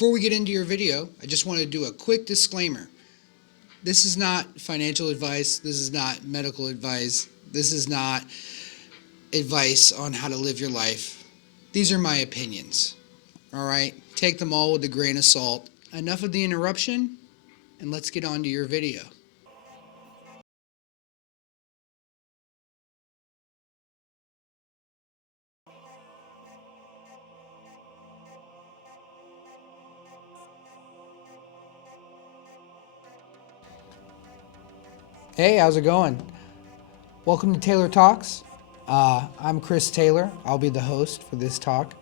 Before we get into your video, I just want to do a quick disclaimer. This is not financial advice. This is not medical advice. This is not advice on how to live your life. These are my opinions. All right? Take them all with a grain of salt. Enough of the interruption, and let's get on to your video. Hey, how's it going? Welcome to Taylor Talks. I'm Chris Taylor. I'll be the host for this talk.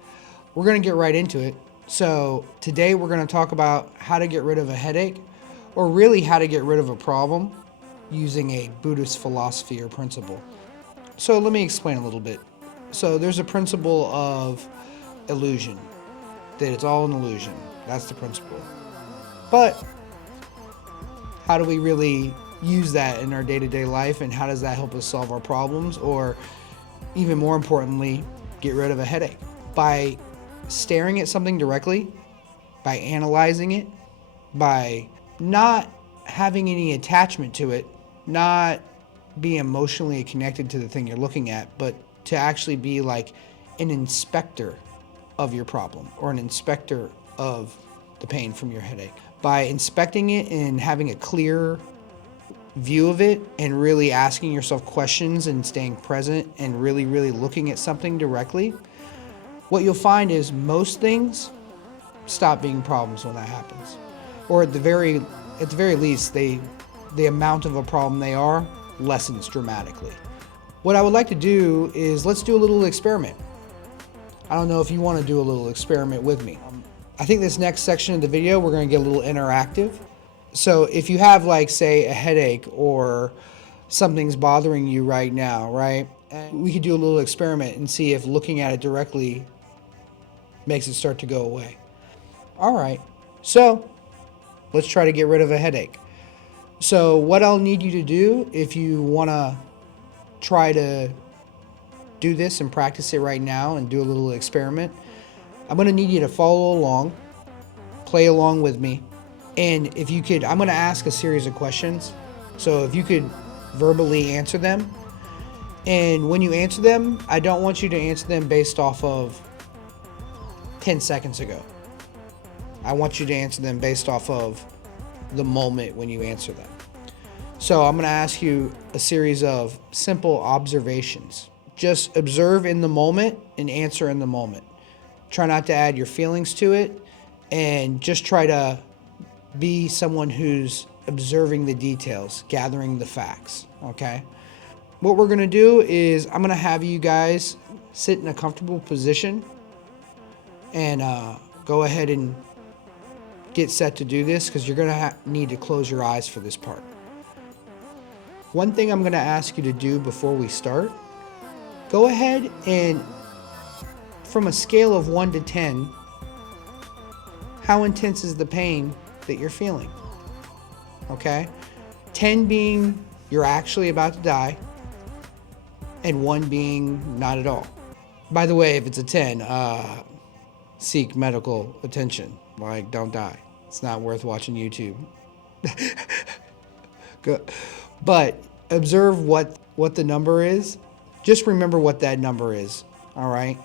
We're going to get right into it. So today we're going to talk about how to get rid of a headache, or really how to get rid of a problem using a Buddhist philosophy or principle. So let me explain a little bit. So there's a principle of illusion, that it's all an illusion. That's the principle. But how do we really use that in our day-to-day life, and how does that help us solve our problems, or even more importantly, get rid of a headache? By staring at something directly, by analyzing it, by not having any attachment to it, not being emotionally connected to the thing you're looking at, but to actually be like an inspector of your problem, or an inspector of the pain from your headache. By inspecting it and having a clear view of it, and really asking yourself questions and staying present and really looking at something directly, what you'll find is most things stop being problems when that happens. Or at the very least, the amount of a problem they are lessens dramatically. What I would like to do is, let's do a little experiment. I don't know if you want to do a little experiment with me. I think this next section of the video, we're going to get a little interactive. So if you have, like, say, a headache or something's bothering you right now, right? And we could do a little experiment and see if looking at it directly makes it start to go away. All right. So let's try to get rid of a headache. So what I'll need you to do, if you want to try to do this and practice it right now and do a little experiment, I'm going to need you to follow along, play along with me. And if you could, I'm going to ask a series of questions. So if you could verbally answer them. And when you answer them, I don't want you to answer them based off of 10 seconds ago. I want you to answer them based off of the moment when you answer them. So I'm going to ask you a series of simple observations. Just observe in the moment and answer in the moment. Try not to add your feelings to it, and just try to be someone who's observing the details, gathering the facts, okay? What we're going to do is, I'm going to have you guys sit in a comfortable position and go ahead and get set to do this, because you're going to need to close your eyes for this part. One thing I'm going to ask you to do before we start, go ahead and, from a scale of 1 to 10, how intense is the pain that you're feeling? Okay? 10 being you're actually about to die, and 1 being not at all. By the way, if it's a 10, seek medical attention. Like, don't die. It's not worth watching YouTube. But observe what the number is. Just remember what that number is. All right?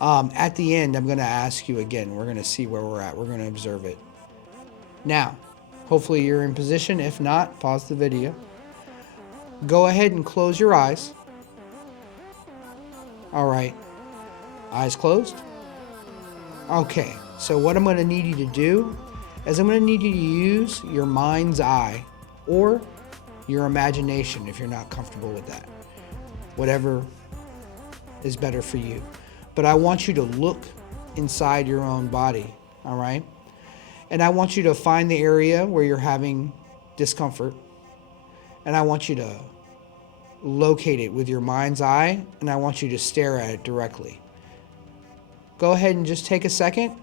At the end, I'm going to ask you again. We're going to see where we're at. We're going to observe it. Now, hopefully you're in position. If not, pause the video. Go ahead and close your eyes. All right. Eyes closed. Okay. So what I'm going to need you to do is, I'm going to need you to use your mind's eye or your imagination if you're not comfortable with that. Whatever is better for you. But I want you to look inside your own body. All right? And I want you to find the area where you're having discomfort. And I want you to locate it with your mind's eye, and I want you to stare at it directly. Go ahead and just take a second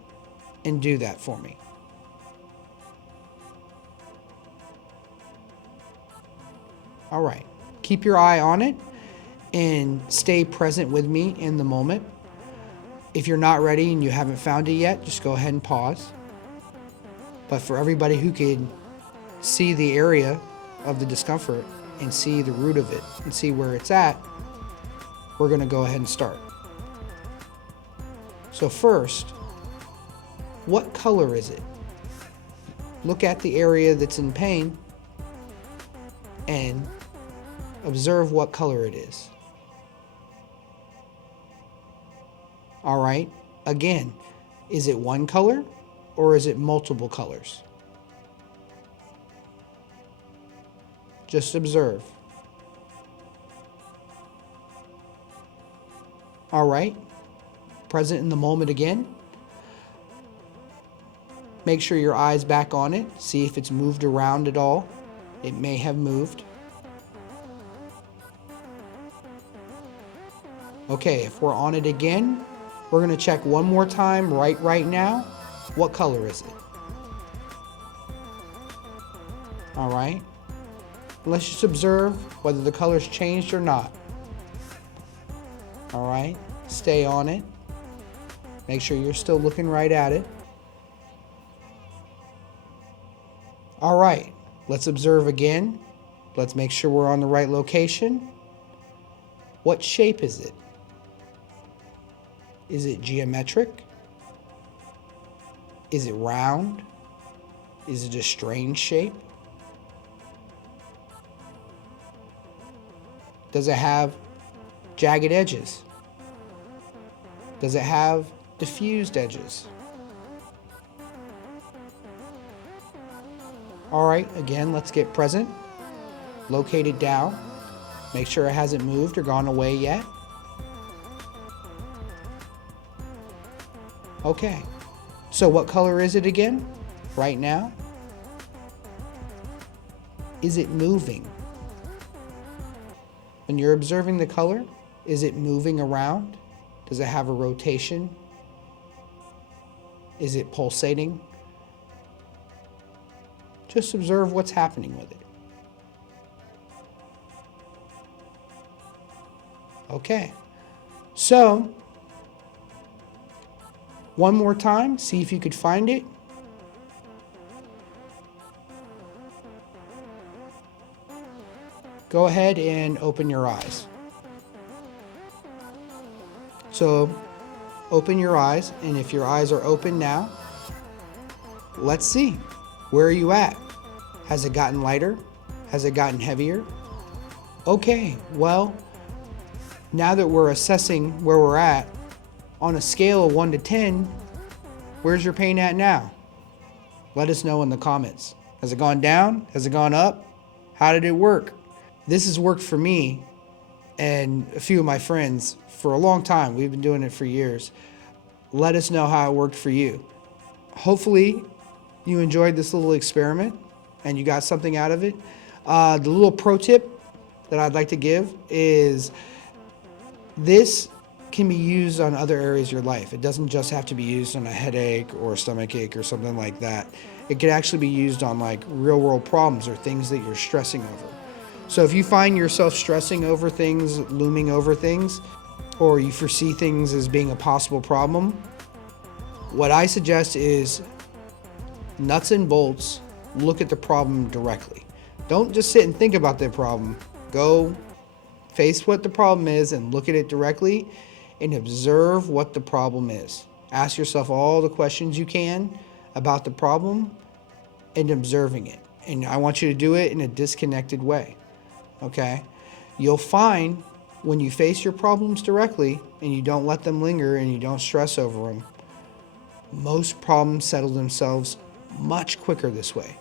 and do that for me. All right. Keep your eye on it and stay present with me in the moment. If you're not ready and you haven't found it yet, just go ahead and pause. But for everybody who can see the area of the discomfort and see the root of it and see where it's at, we're going to go ahead and start. So first, what color is it? Look at the area that's in pain and observe what color it is. All right, again, is it one color or is it multiple colors? Just observe. All right, present in the moment again. Make sure your eye's back on it. See if it's moved around at all. It may have moved. Okay, if we're on it again, we're going to check one more time right now. What color is it? All right. Let's just observe whether the color's changed or not. All right. Stay on it. Make sure you're still looking right at it. All right. Let's observe again. Let's make sure we're on the right location. What shape is it? Is it geometric? Is it round? Is it a strange shape? Does it have jagged edges? Does it have diffused edges? All right, again, let's get present. Locate it down. Make sure it hasn't moved or gone away yet. Okay, so what color is it again right now? Is it moving? When you're observing the color, is it moving around? Does it have a rotation? Is it pulsating? Just observe what's happening with it. Okay, so one more time, see if you could find it. Go ahead and open your eyes. So open your eyes, and if your eyes are open now, let's see. Where are you at? Has it gotten lighter? Has it gotten heavier? Okay, well, now that we're assessing where we're at, on a scale of 1 to 10, where's your pain at now? Let us know in the comments. Has it gone down? Has it gone up? How did it work? This has worked for me and a few of my friends for a long time. We've been doing it for years. Let us know how it worked for you. Hopefully you enjoyed this little experiment and you got something out of it. The little pro tip that I'd like to give is this can be used on other areas of your life. It doesn't just have to be used on a headache or a stomach ache or something like that. It could actually be used on like real world problems or things that you're stressing over. So if you find yourself stressing over things, looming over things, or you foresee things as being a possible problem, what I suggest is nuts and bolts, look at the problem directly. Don't just sit and think about the problem. Go face what the problem is and look at it directly and observe what the problem is. Ask yourself all the questions you can about the problem and observing it. And I want you to do it in a disconnected way. Okay? You'll find when you face your problems directly and you don't let them linger and you don't stress over them, most problems settle themselves much quicker this way.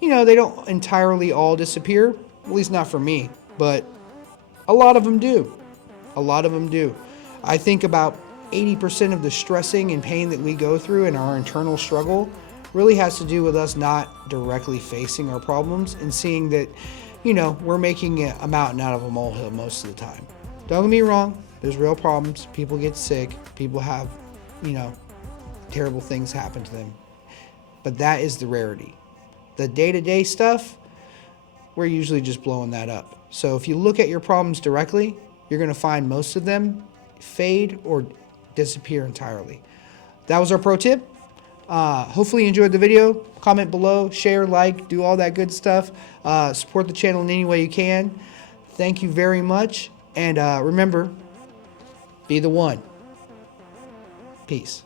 You know, they don't entirely all disappear, at least not for me, but a lot of them do. A lot of them do. I think about 80% of the stressing and pain that we go through in our internal struggle really has to do with us not directly facing our problems and seeing that, you know, we're making a mountain out of a molehill most of the time. Don't get me wrong, there's real problems. People get sick. People have, you know, terrible things happen to them. But that is the rarity. The day-to-day stuff, we're usually just blowing that up. So if you look at your problems directly, you're going to find most of them fade or disappear entirely. That was our pro tip. Hopefully you enjoyed the video. Comment below, share, like, do all that good stuff. Support the channel in any way you can. Thank you very much. And remember, be the one. Peace.